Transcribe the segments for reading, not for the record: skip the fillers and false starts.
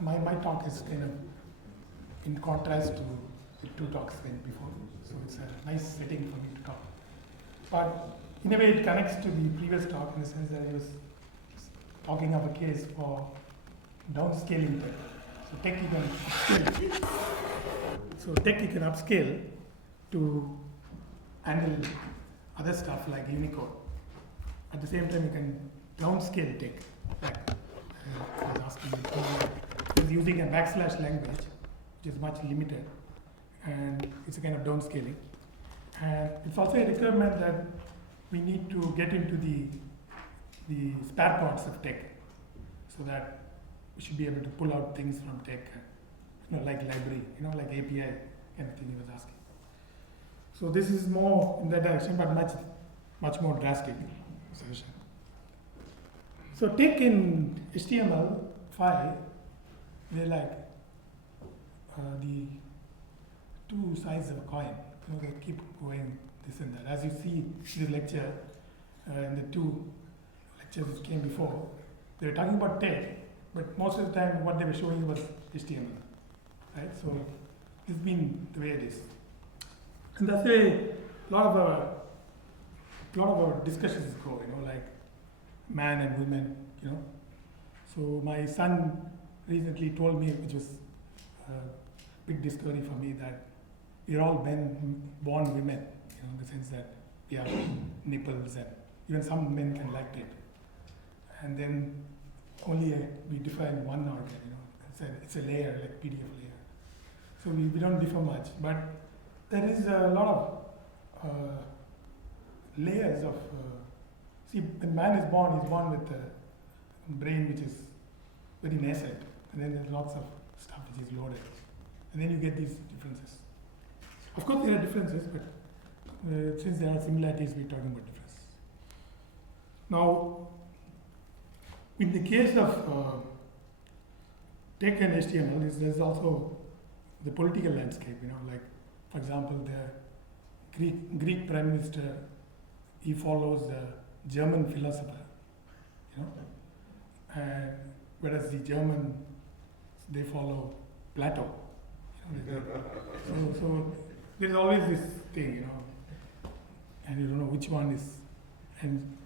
My talk is kind of in contrast to the two talks went before, so it's a nice setting for me to talk. But in a way, it connects to the previous talk in the sense that I was talking of a case for downscaling tech. So tech you can upscale. So tech you can upscale to handle other stuff like Unicode. At the same time, you can downscale tech. Like I was asking you, using a backslash language, which is much limited, and it's a kind of downscaling. And it's also a requirement that we need to get into the spare parts of tech, so that we should be able to pull out things from tech, like library, like API kind of thing he was asking. So this is more in that direction, but much more drastic solution. So tech in HTML5, they're like the two sides of a coin. They keep going this and that. As you see in the lecture, in the two lectures which came before, they were talking about tech, but most of the time what they were showing was HTML, right? So this has been the way it is. And that's the way a lot of our discussions go, like man and women, So my son recently told me, which was a big discovery for me, that we're all born women, in the sense that we have nipples and even some men can lactate. And then only we define one organ, it's a layer, like PDF layer. So we don't differ much, but there is a lot of layers of, see, when man is born, he's born with a brain which is very nascent, and then there's lots of stuff which is loaded. And then you get these differences. Of course there are differences, but since there are similarities, we're talking about differences. Now, in the case of tech and HTML, there's also the political landscape, like, for example, the Greek Prime Minister, he follows the German philosopher, and whereas the Germans, they follow Plato. So there's always this thing, and you don't know which one is, and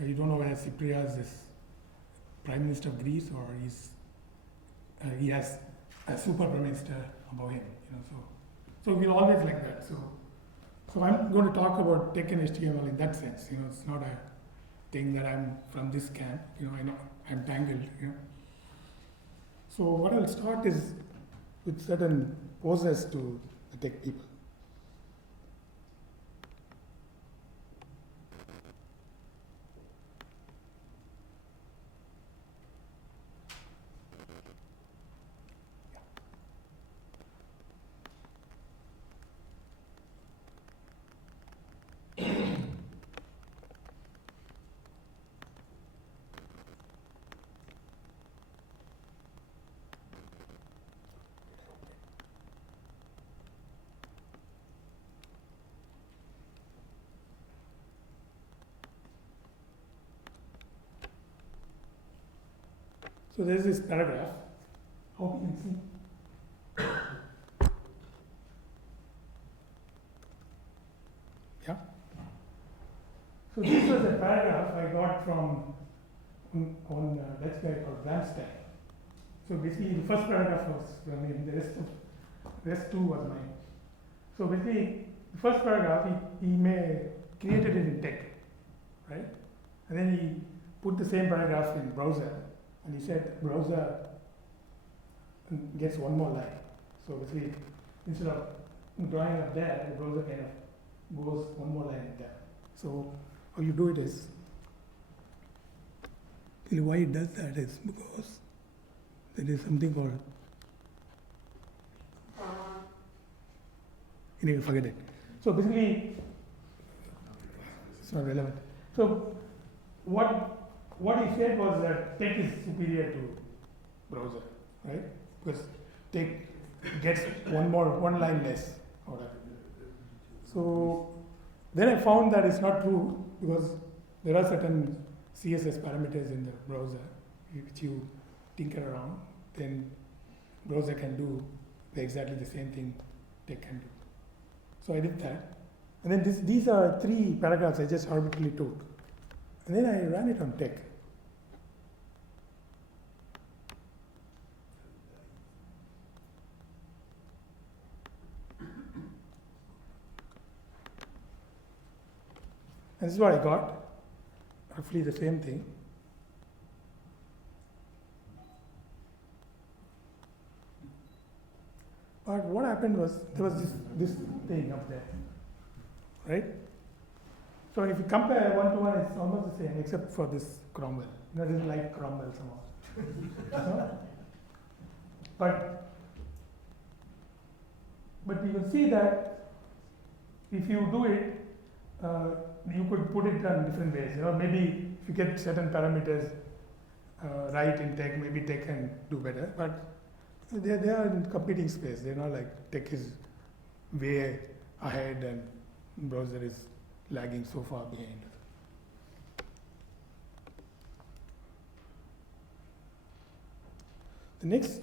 you don't know whether Cyprius is Prime Minister of Greece or he has a super Prime Minister above him, So we're always like that. So I'm going to talk about tech and HTML in that sense. It's not a thing that I'm from this camp. I know I'm tangled. So what I'll start is with certain poses to the tech people. So there's this paragraph. Hope you can see. Yeah. So this was a paragraph I got from on a Dutch guy called Ramstein. So basically, the first paragraph was the rest two was mine. So basically, the first paragraph he created it in tech, right? And then he put the same paragraph in browser. And he said browser gets one more line. So basically, instead of drawing up there, the browser kind of goes one more line there. So how you do it is, why it does that is because there is something called, anyway, forget it. So basically, it's not relevant. So what he said was that tech is superior to browser, right? Because tech gets one line less, or whatever. So then I found that it's not true, because there are certain CSS parameters in the browser which you tinker around, then browser can do exactly the same thing tech can do. So I did that. And then these are 3 paragraphs I just arbitrarily took. And then I ran it on tech. And this is what I got. Roughly the same thing. But what happened was, there was this thing up there, right? So if you compare 1 to 1, it's almost the same, except for this Cromwell. This is like Cromwell somehow. No? But you can see that if you do it, you could put it in different ways. Maybe if you get certain parameters right in tech, maybe tech can do better. But they are in competing space. They're not like tech is way ahead and browser is lagging so far behind. The next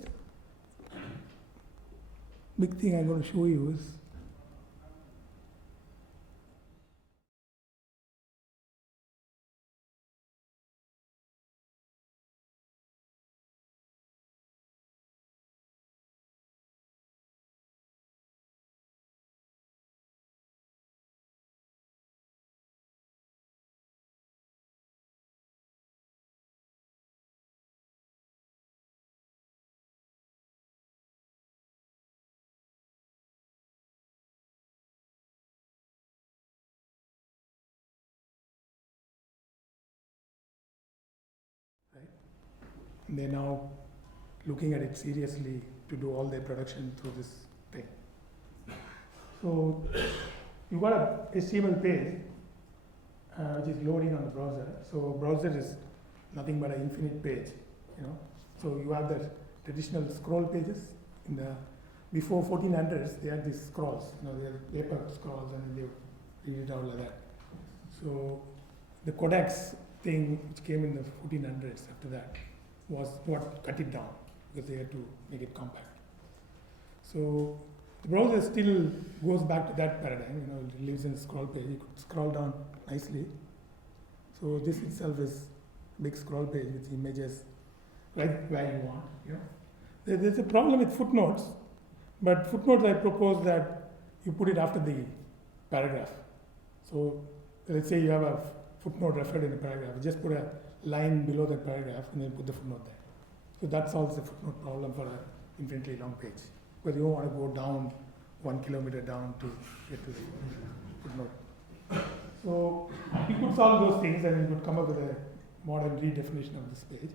big thing I'm going to show you is they're now looking at it seriously to do all their production through this thing. So you got a HTML page which is loading on the browser. So browser is nothing but an infinite page, So you have the traditional scroll pages. Before 1400s, they had these scrolls, they had paper scrolls, and they read it out like that. So the codex thing which came in the 1400s after that was what cut it down, because they had to make it compact. So the browser still goes back to that paradigm, it lives in a scroll page. You could scroll down nicely. So this itself is a big scroll page with images right where you want. There's a problem with footnotes, but footnotes I propose that you put it after the paragraph. So let's say you have a footnote referred in a paragraph, you just put a line below the paragraph and then put the footnote there. So that solves the footnote problem for an infinitely long page. But you don't want to go down 1 kilometer down to get to the footnote. So you could solve those things and you could come up with a modern redefinition of this page.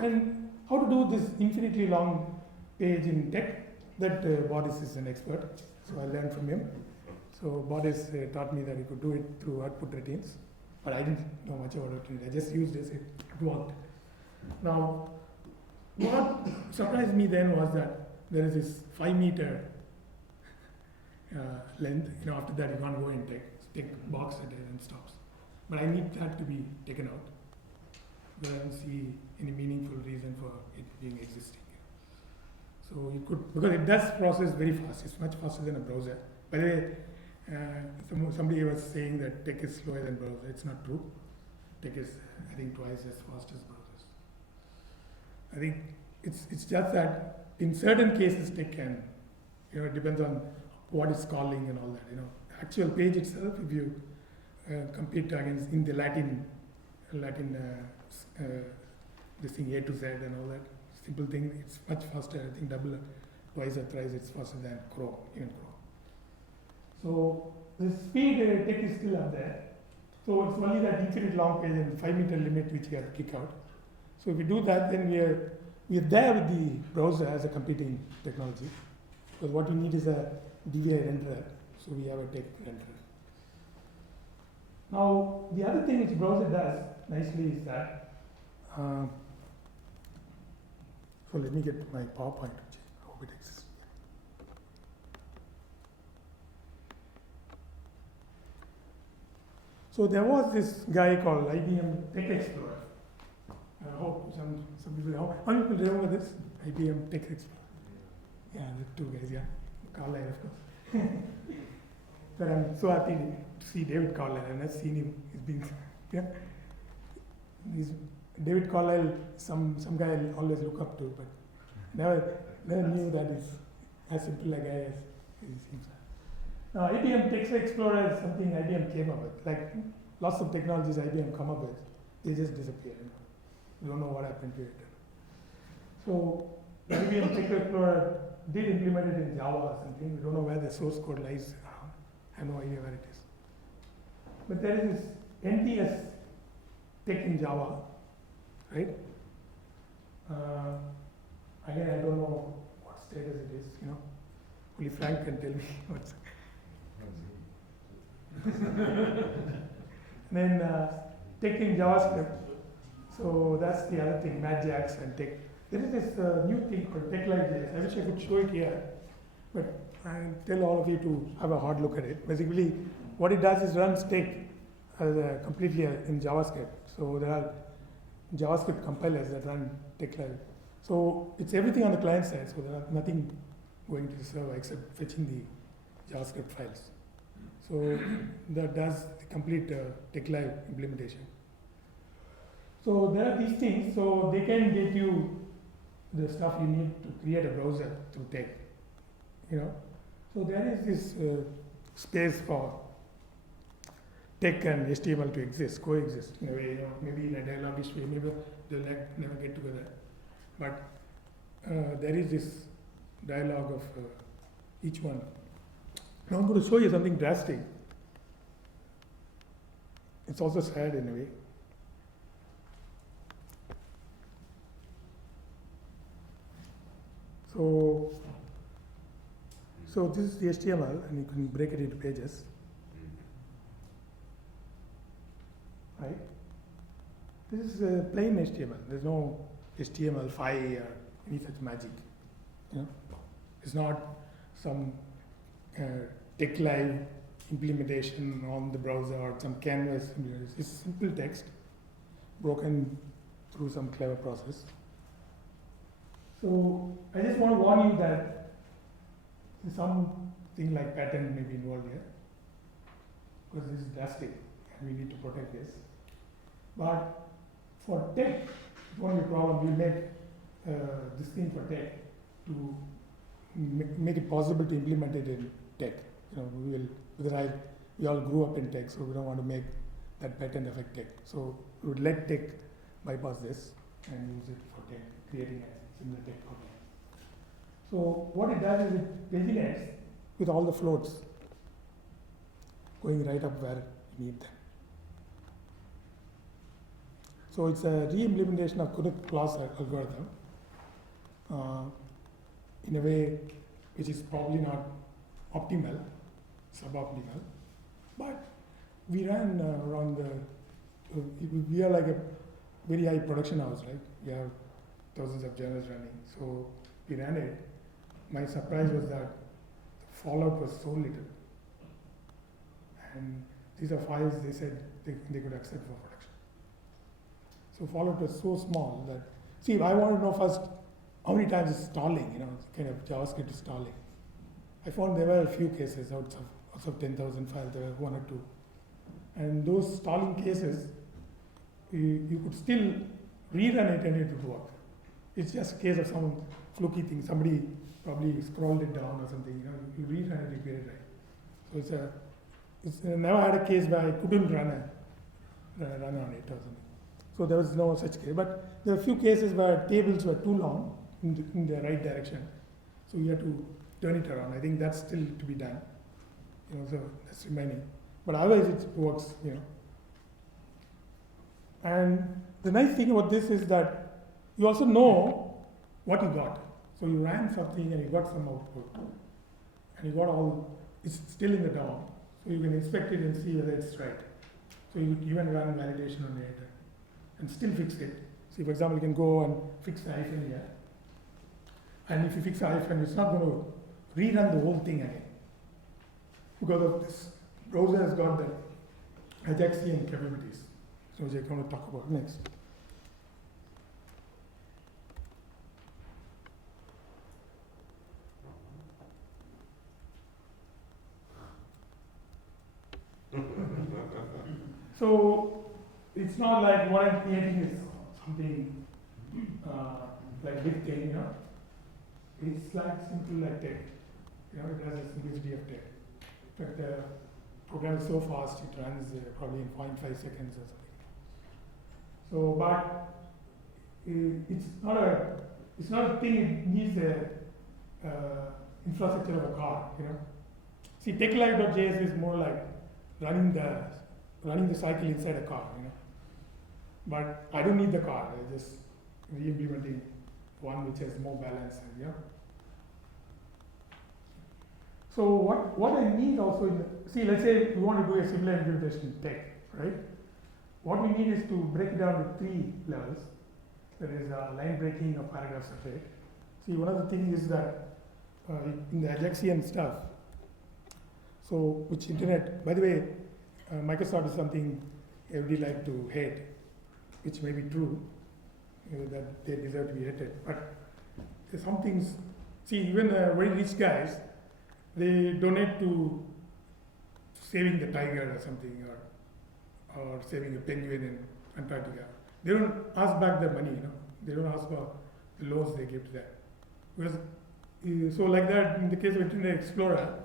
And how to do this infinitely long page in tech, that Boris is an expert. So I learned from him. So Boris taught me that you could do it through output routines. But I didn't know much about it. I just used this, it worked. Now, what surprised me then was that there is this 5 meter length. After that you can't go and take box at it and stops. But I need that to be taken out. But I don't see any meaningful reason for it being existing. So you could, because it does process very fast. It's much faster than a browser. By the way, somebody was saying that tech is slower than browser. It's not true. Tech is, I think, twice as fast as browsers. I think it's just that in certain cases tech can, it depends on what it's calling and all that. The actual page itself, if you compete against in the Latin this thing A to Z and all that simple thing, it's much faster. I think twice or thrice it's faster than Chrome, even Chrome. So the speed tech is still up there. So it's only that infinite long page and 5 meter limit which we have to kick out. So if we do that, then we are there with the browser as a competing technology. Because what we need is a DVI renderer. So we have a tech renderer. Now the other thing which browser does nicely is that so let me get my PowerPoint to change. I hope it exists. So there was this guy called IBM Tech Explorer. I hope some people know. How many people remember this? IBM Tech Explorer. Yeah, the two guys, yeah. Carlyle, of course. But I'm so happy to see David Carlyle. I've never seen him. He's been, yeah. David Carlyle, some guy I always look up to, but never knew that he's as simple a guy as he seems. Now, IBM Text Explorer is something IBM came up with. Like lots of technologies IBM come up with, they just disappear. You don't know what happened to it. So, IBM Text Explorer did implement it in Java or something. We don't know where the source code lies. I have no idea where it is. But there is this NTS Tech in Java, right? Again, I don't know what status it is, Only Frank can tell me what's. And then Tech in JavaScript. So that's the other thing, Madjax and Tech. There is this new thing called TechLive.js. I wish I could show it here, but I tell all of you to have a hard look at it. Basically, what it does is runs Tech as completely in JavaScript. So there are JavaScript compilers that run TechLive. So it's everything on the client side. So there are nothing going to the server except fetching the JavaScript files. So that does the complete TechLive implementation. So there are these things. So they can get you the stuff you need to create a browser through Tech. So there is this space for Tech and HTML to coexist in a way. Maybe in a dialogish way, maybe they'll never get together. But there is this dialogue of each one. Now I'm going to show you something drastic. It's also sad in a way. So this is the HTML, and you can break it into pages, right? This is plain HTML. There's no HTML5 or any such magic. It's not some TechLive implementation on the browser or some canvas. It's simple text broken through some clever process. So I just want to warn you that something like patent may be involved here, because this is drastic and we need to protect this. But for Tech, it won't be a problem. We'll make this thing for Tech to make it possible to implement it in Tech. Because we all grew up in Tech, so we don't want to make that patent affect Tech. So we would let Tech bypass this and use it for Tech, creating a similar Tech program. So what it does is it paginates with all the floats going right up where you need them. So it's a re-implementation of Kunut class algorithm in a way which is probably not optimal, suboptimal, but we ran around we are like a very high production house, right? We have thousands of journals running. So we ran it. My surprise was that the fallout was so little. And these are files they said they could accept for production. So fallout was so small that, see, I want to know first how many times it's stalling, kind of JavaScript is stalling. I found there were a few cases out of 10,000 files, there were one or two. And those stalling cases, you could still rerun it and it would work. It's just a case of some fluky thing, somebody probably scrolled it down or something, you rerun it, you get it right. So it's never had a case where I couldn't run on it or something. So there was no such case, but there are a few cases where tables were too long in the right direction. So you have to turn it around. I think that's still to be done. So that's remaining. But otherwise it works, And the nice thing about this is that you also know what you got. So you ran something and you got some output. And you got it's still in the DOM. So you can inspect it and see whether it's right. So you even run validation on it and still fix it. See, for example, you can go and fix the hyphen here. And if you fix the hyphen, it's not going to rerun the whole thing again. Because of this browser has got the Ajaxian capabilities, so which I'm going to talk about next. So it's not like what I'm creating is something like big thing, you know. It's like simple like text. You know, it has a simplicity of text. In fact, the program is so fast, it runs probably in 0.5 seconds or something. So, but it's not a thing. It needs a infrastructure of a car. You know, see, TechLive.js is more like running the cycle inside a car. You know, but I don't need the car. I just re-implementing one which has more balance. You know. So what I need also see, let's say we want to do a similar implementation tech, right? What we need is to break it down to 3 levels. There is line breaking or paragraph separate. See, one of the things is that in the Ajaxian stuff, so which internet, by the way, Microsoft is something everybody like to hate, which may be true, that they deserve to be hated. But there's some things, see, even very rich guys, they donate to saving the tiger or something, or saving a penguin in Antarctica. They don't ask back their money, you know. They don't ask for the loans they give to that. Because, so like that, in the case of Internet Explorer,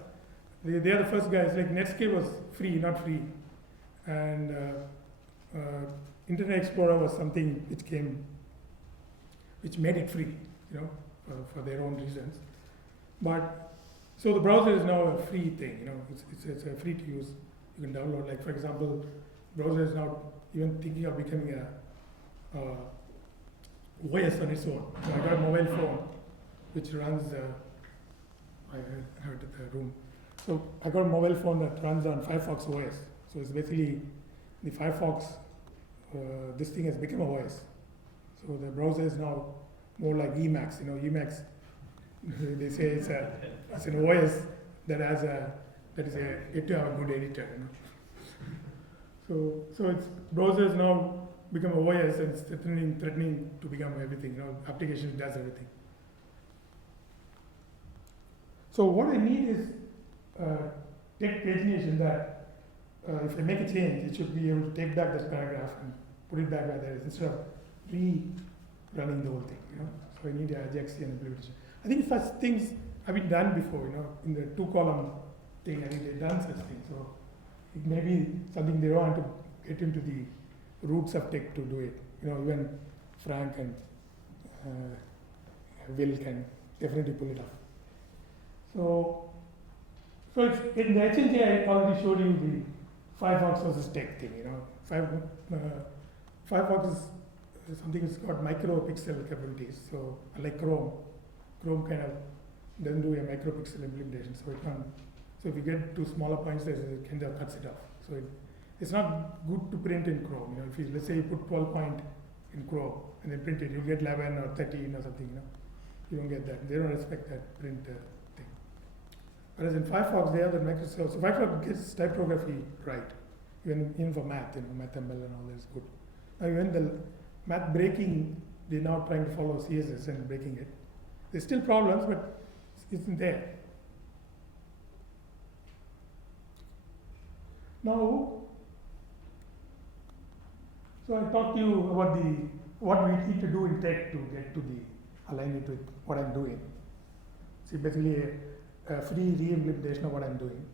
they are the first guys. Like Netscape was free, not free, and Internet Explorer was something which made it free, you know, for their own reasons. But so the browser is now a free thing, you know. It's a free to use. You can download. Like for example, browser is now even thinking of becoming a OS on its own. So I got a mobile phone which runs. I heard the room. So I got a mobile phone that runs on Firefox OS. So it's basically the Firefox. This thing has become a OS. So the browser is now more like Emacs. You know, Emacs. They say it's an OS that is yet to have a good editor. You know? So its browser has now become a OS and it's threatening to become everything. You know, applications does everything. So what I need is take pagination that if I make a change, it should be able to take back this paragraph and put it back where there is instead of re-running the whole thing. You know, so I need an Ajaxian implementation. I think such things have been done before, you know, in the 2-column thing. I think they've done such things. So it may be something they don't want to get into the roots of tech to do it. You know, even Frank and Will can definitely pull it off. So it's in the HNJ. I already showed you the Firefox versus tech thing. You know, Firefox is something that's got micro-pixel capabilities. So unlike Chrome kind of doesn't do a micropixel implementation, so it can't. So if you get to smaller points, it kind of cuts it off. So it's not good to print in Chrome. You know, if you, let's say you put 12 point in Chrome and then print it, you'll get 11 or 13 or something. You know, you don't get that. They don't respect that print thing. Whereas in Firefox, they have the Microsoft. So Firefox gets typography right, even for math. You know, MathML and all that is good. Now even the math breaking, they're now trying to follow CSS and breaking it. There's still problems, but it's there. Now, so I talked to you about what we need to do in tech to get to align it with what I'm doing. See, basically a free re-implementation of what I'm doing.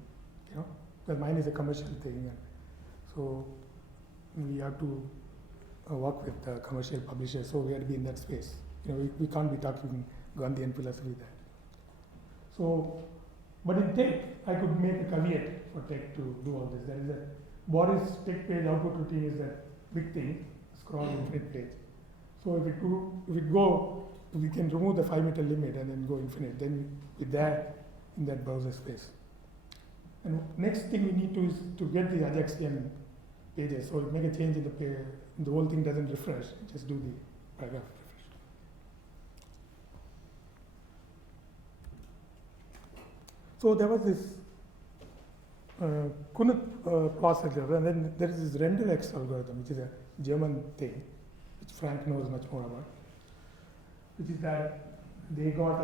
You know, because mine is a commercial thing, and so we have to work with commercial publishers. So we have to be in that space. You know, we can't be talking Gandhian philosophy there. So, but in tech, I could make a caveat for tech to do all this. There is a Boris tech page output routine is that big thing, scroll infinite page. So if we can remove the 5-meter limit and then go infinite, then with that, in that browser space. And next thing we need to is to get the Ajaxian pages. So make a change in the page, the whole thing doesn't refresh, just do the paragraph. So there was this Kunut processor, and then there is this RenderX algorithm, which is a German thing, which Frank knows much more about, which is that they got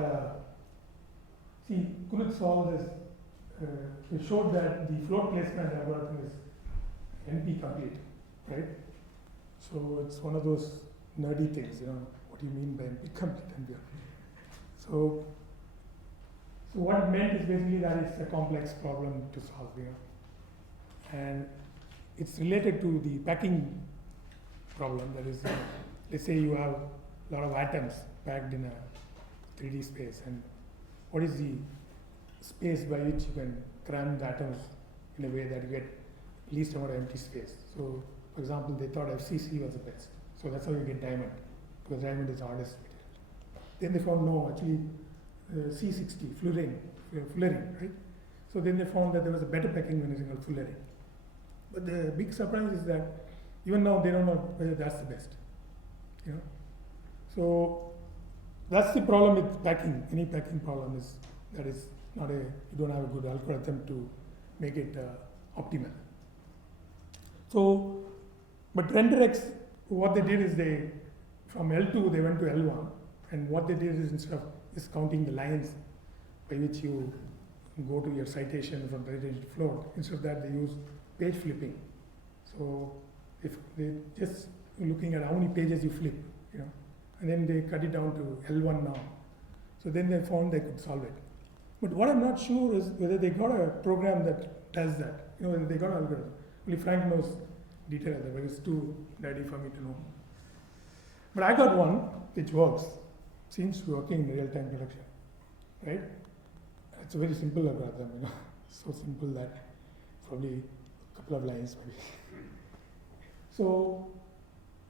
see, Kunut solved this, they showed that the float placement algorithm is NP complete. right? So it's one of those nerdy things, what do you mean by incomplete and beyond? So what it meant is basically that it's a complex problem to solve, and it's related to the packing problem. That is, let's say you have a lot of atoms packed in a 3D space, and what is the space by which you can cram the atoms in a way that you get least amount of empty space. So, for example, they thought FCC was the best. So that's how you get diamond, because diamond is the hardest material. Then they found no, actually C60, fullerene, right? So then they found that there was a better packing mechanism called fullerene. But the big surprise is that even now they don't know whether that's the best. So that's the problem with packing. Any packing problem is that is not you don't have a good algorithm to make it optimal. So, but RenderX, what they did is from L2 they went to L1, and what they did is instead of just counting the lines by which you go to your citation from citation to float, instead of that they use page flipping. So if they just looking at how many pages you flip, and then they cut it down to L1 now. So then they found they could solve it. But what I'm not sure is whether they got a program that does that. Whether they got an algorithm. Only Frank knows detail of that, but it's too dirty for me to know. But I got one which works. Seems to be working in real-time production, right? It's a very simple algorithm, so simple that probably a couple of lines maybe. So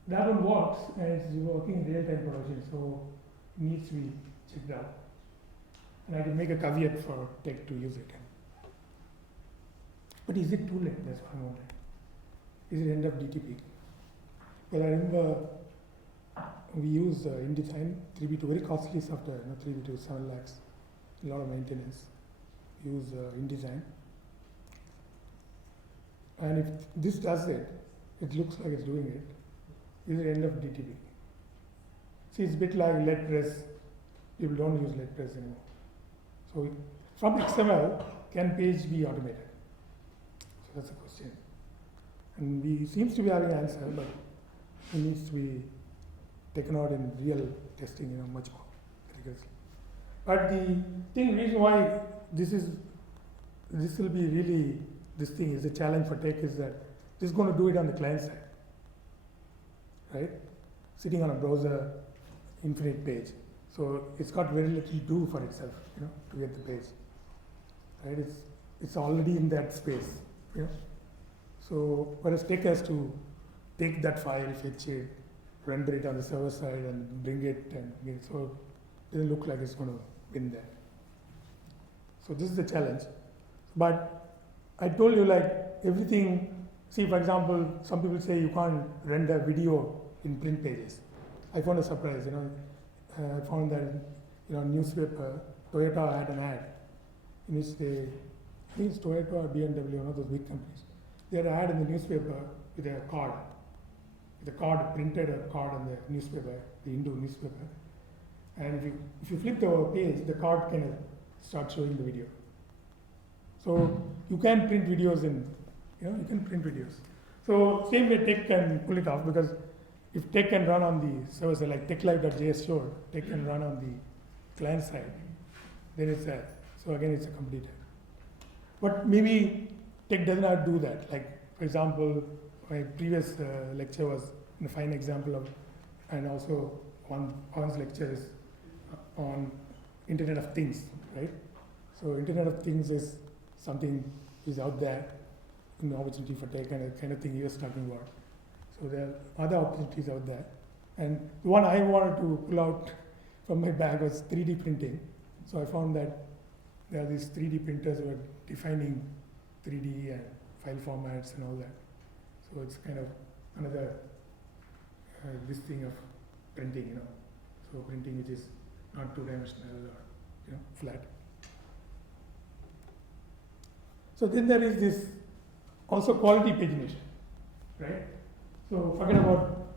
that one works, and it's working in real-time production, so it needs to be checked out. And I can make a caveat for tech to use it. But is it too late? That's what I wanted. Is it end of DTP? Well, I remember we use InDesign 3B2, very costly software, 3B2, 7 lakhs, a lot of maintenance. We use InDesign. And if this does it, it looks like it's doing it. Is it end of DTP? See, it's a bit like LetPress. People don't use LetPress anymore. So from XML, can page be automated? So that's the question. And we seems to be having an answer, but it needs to be taken out in real testing, much more rigorously. But the reason why this will be really, this thing is a challenge for tech is that this is going to do it on the client side, right? Sitting on a browser, infinite page. So it's got very little to do for itself, to get the page, right? It's already in that space, So whereas tech has to take that file, fetch it, render it on the server side, and bring it, so it doesn't look like it's going to win there. So this is the challenge. But I told you, like, everything. See, for example, some people say you can't render video in print pages. I found a surprise, I found that, newspaper, Toyota had an ad in which I think it's Toyota or BMW, one of those big companies. They had an ad in the newspaper with a card. Printed a card on the newspaper, the Hindu newspaper. And if you flip the page, the card kind of starts showing the video. So you can print videos you can print videos. So same way tech can pull it off, because if tech can run on the server side, like techlive.js showed, tech can run on the client side, then it's there. So again, it's a completer. But maybe tech does not do that. Like, for example, my previous lecture was a fine example of, and also one's lecture is on Internet of Things, right? So Internet of Things is something is out there, an opportunity for tech, and the kind of thing he was talking about. So there are other opportunities out there. And the one I wanted to pull out from my bag was 3D printing. So I found that there are these 3D printers who are defining 3D and file formats and all that. So it's kind of another this thing of printing, So printing which is not two-dimensional or flat. So then there is this also quality pagination, right? So forget about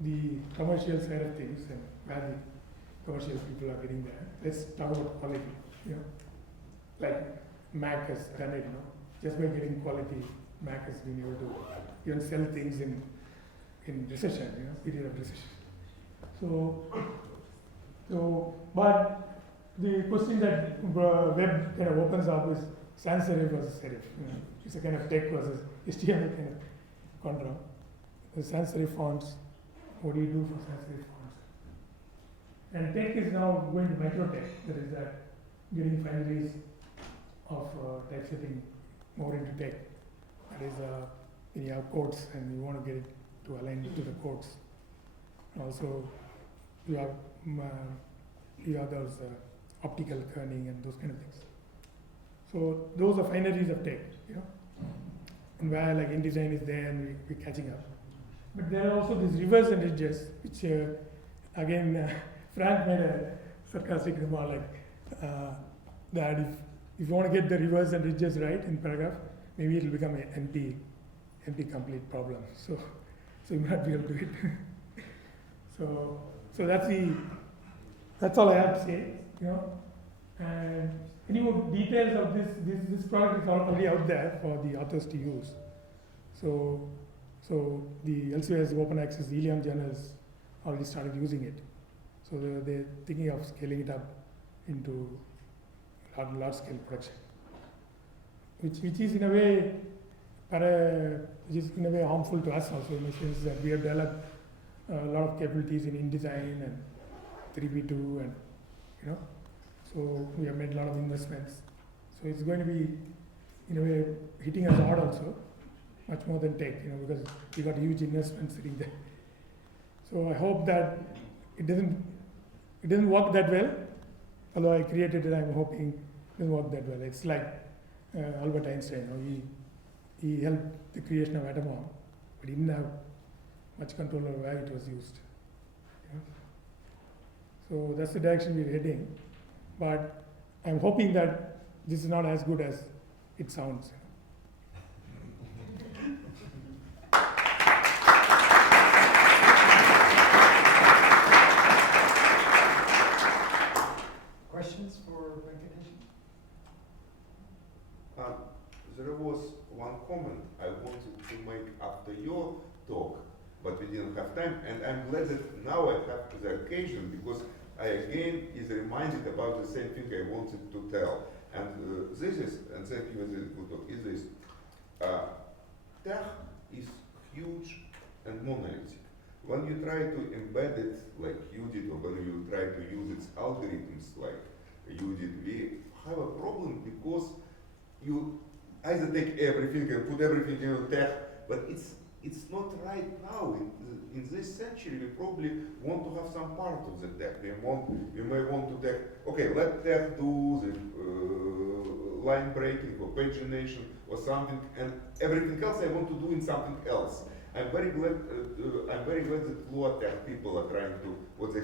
the commercial side of things and where the commercial people are getting there. Let's talk about quality, Like Mac has done it, just by getting quality Mac has been able to even sell things in recession, period of recession. But the question that web kind of opens up is sans serif versus serif. It's a kind of text versus HTML kind of conundrum. The sans serif fonts, what do you do for sans serif fonts? And tech is now going to microtech, that is that getting families of typesetting more into tech. That is, when you have codes and you want to get it to align to the codes. And also, you have those optical kerning and those kind of things. So those are fineries of tech, and where like InDesign is there and we're catching up. But there are also these rivers and ridges, which again, Frank made a sarcastic remark like that if you want to get the rivers and ridges right in paragraph, maybe it'll become an empty complete problem. So you might not be able to do it. So that's all I have to say, And any more details of this product is already out there for the authors to use. So the Elsewhere's open access, the Ilion journals already started using it. So they're thinking of scaling it up into large scale production, which is in a way harmful to us also, in the sense that we have developed a lot of capabilities in InDesign and 3B2 and so we have made a lot of investments. So it's going to be in a way hitting us hard also, much more than tech, because we got huge investments sitting there. So I hope that it doesn't work that well. Although I created it, I'm hoping it doesn't work that well. It's like Albert Einstein. He helped the creation of atom bomb, but he didn't have much control over where it was used. So that's the direction we're heading. But I'm hoping that this is not as good as it sounds. Questions for Venkatesan? There was one comment I wanted to make after your talk, but we didn't have time, and I'm glad that now I have the occasion, because I again is reminded about the same thing I wanted to tell. And this is, and thank you for the good talk, is this. Tech is huge and monolithic. When you try to embed it like you did, or when you try to use its algorithms like you did, we have a problem because you either take everything and put everything in tech, but it's not right now. In this century, we probably want to have some part of the tech. We may want to tech, okay, let tech do the line breaking or pagination or something, and everything else I want to do in something else. I'm very glad that lower tech people are trying to, what they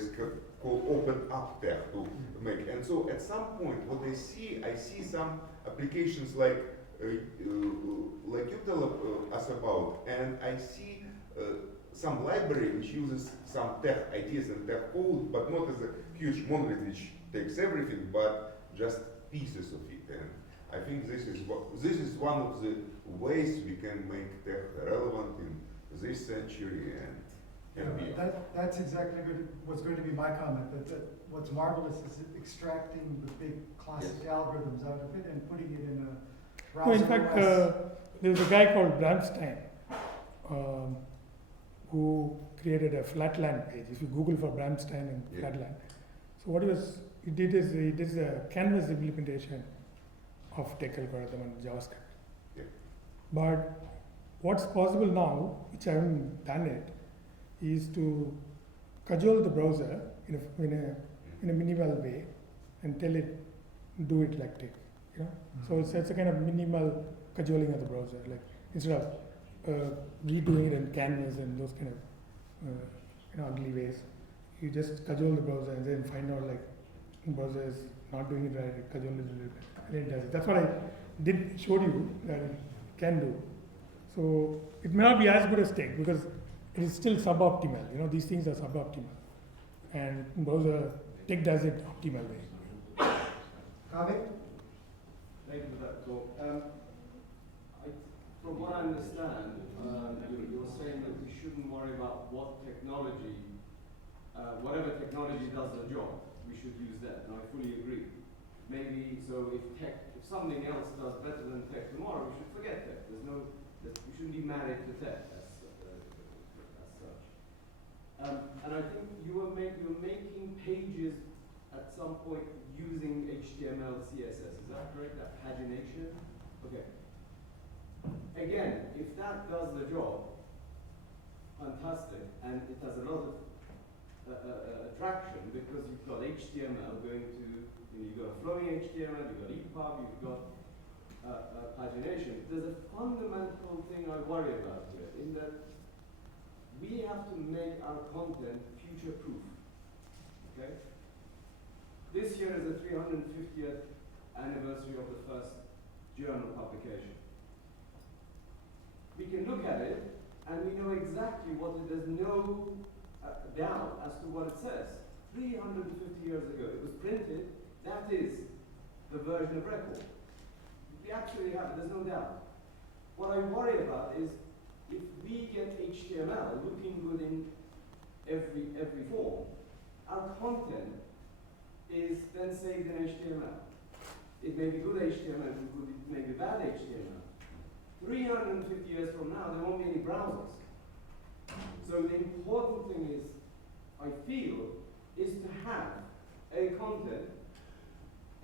call open up tech to make. And so at some point, what I see some applications like you tell us about, and I see some library which uses some tech ideas and tech code, but not as a huge monolith which takes everything, but just pieces of it. And I think this is one of the ways we can make tech relevant in this century and beyond. That's exactly what's going to be my comment. That what's marvelous is extracting the big classic algorithms out of it and putting it in a browser. No, in fact, there was a guy called Bramstein who created a flatland page. If you Google for Bramstein and flatland, so what he did is a canvas implementation of tech algorithm and JavaScript. Yeah. But what's possible now, which I haven't done it, is to cajole the browser in a minimal way and tell it do it like tech. So it's a kind of minimal cajoling of the browser, like instead of redoing it in canvas and those kind of ugly ways, you just cajole the browser and then find out like the browser is not doing it right, cajole it a little bit, and it does it. That's what I showed you that it can do. So it may not be as good as tech because it is still suboptimal. These things are suboptimal, and browser tech does it optimal way. Kaveh? Thank you for that talk. from what I understand, you're saying that we shouldn't worry about what technology, whatever technology does the job, we should use that, and I fully agree. Maybe, so if something else does better than tech tomorrow, we should forget tech. We shouldn't be married to tech as such. And I think you were making pages at some point using HTML, CSS. Is that correct? That pagination? Okay. Again, if that does the job, fantastic, and it has a lot of attraction because you've got HTML going to, you've got a flowing HTML, you've got EPUB, you've got pagination. There's a fundamental thing I worry about here, in that we have to make our content future-proof. Okay? This year is the 350th anniversary of the first journal publication. We can look at it and we know exactly what it is. There's no doubt as to what it says. 350 years ago, it was printed. That is the version of record. We actually have it, there's no doubt. What I worry about is if we get HTML looking good in every form, our content is then saved in HTML. It may be good HTML, it may be bad HTML. 350 years from now, there won't be any browsers. So the important thing is, I feel, is to have a content,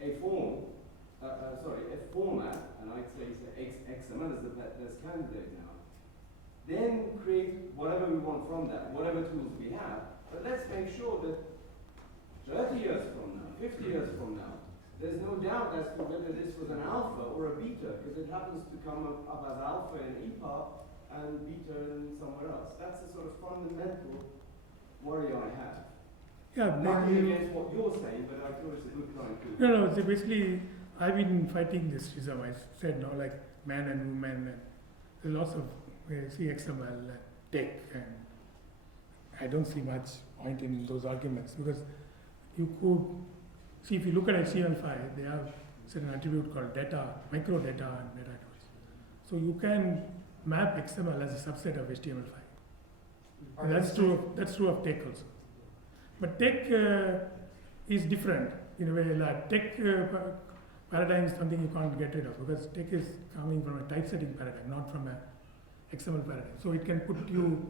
a form, a format, and I'd say XML is the best candidate now. Then create whatever we want from that, whatever tools we have, but let's make sure that 30 years from now, 50 years from now, there's no doubt as to whether this was an alpha or a beta, because it happens to come up as alpha in EPUB and beta in somewhere else. That's the sort of fundamental worry I have. Yeah, Nothing against what you're saying, but I thought it's a good time to. no, so basically, I've been fighting this schism. I said, no, like man and woman, and there's lots of XML and tech, and I don't see much point in those arguments because you could see if you look at HTML5, they have certain attribute called data, micro data, and meta attributes. So you can map XML as a subset of HTML5. And that's true of tech also. But tech is different in a way. Like tech paradigm is something you can't get rid of because tech is coming from a typesetting paradigm, not from a XML paradigm. So it can put you,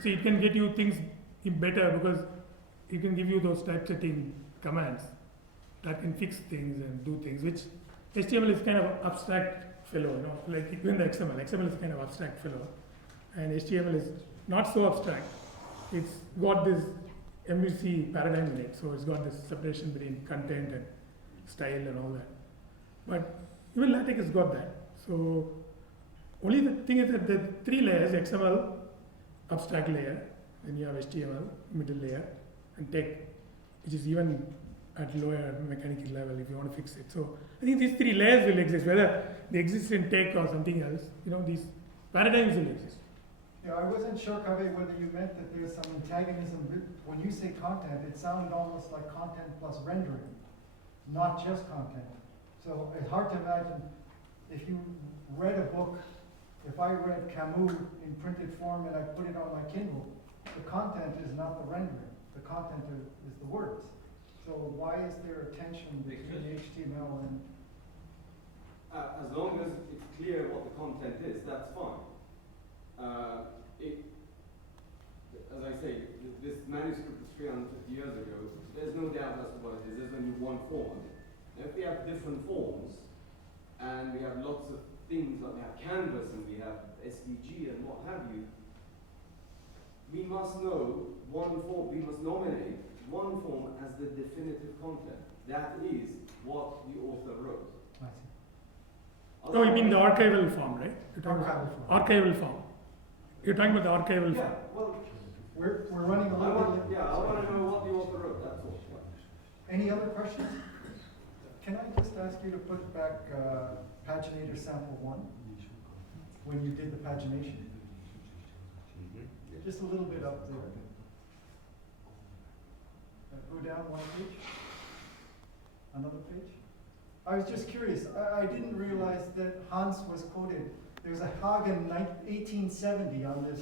see, it can get you things better because it can give you those typesetting commands that can fix things and do things, which HTML is kind of abstract fellow, you know, like even the XML is kind of abstract fellow, and HTML is not so abstract. It's got this MVC paradigm in it, so it's got this separation between content and style and all that. But even LaTeX has got that. So only the thing is that the three layers, XML, abstract layer, then you have HTML, middle layer, and tech, which is even at lower mechanical level if you want to fix it. So I think these three layers will exist, whether they exist in tech or something else, you know, these paradigms will exist. Yeah, I wasn't sure, Kaveh, whether you meant that there's some antagonism. When you say content, it sounded almost like content plus rendering, not just content. So it's hard to imagine if you read a book, if I read Camus in printed form and I put it on my Kindle, the content is not the rendering. The content is the words. So why is there a tension between HTML and... As long as it's clear what the content is, that's fine. As I say, this manuscript was 350 years ago. There's no doubt as to what it is. There's only one form. Now, if we have different forms, and we have lots of things, like we have Canvas and we have SVG and what have you, we must know one form, we must nominate one form as the definitive content. That is what the author wrote. I see. Oh, you mean the archival form, right? Archival form. Archival form. You're talking about the archival Yeah, form. well, We're running a I little bit... want to know what the author wrote, that's all. Any other questions? Can I just ask you to put back Paginator Sample 1 when you did the pagination? Just a little bit up there. Go down one page. Another page. I was just curious. I didn't realize that Hans was quoted There's a Hagen 1870 on this,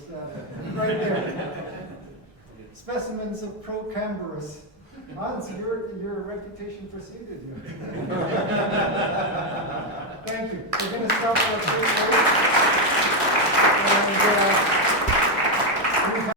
right there. Specimens of Procamberus. Hans, your reputation preceded you. Thank you. We're going to stop right there.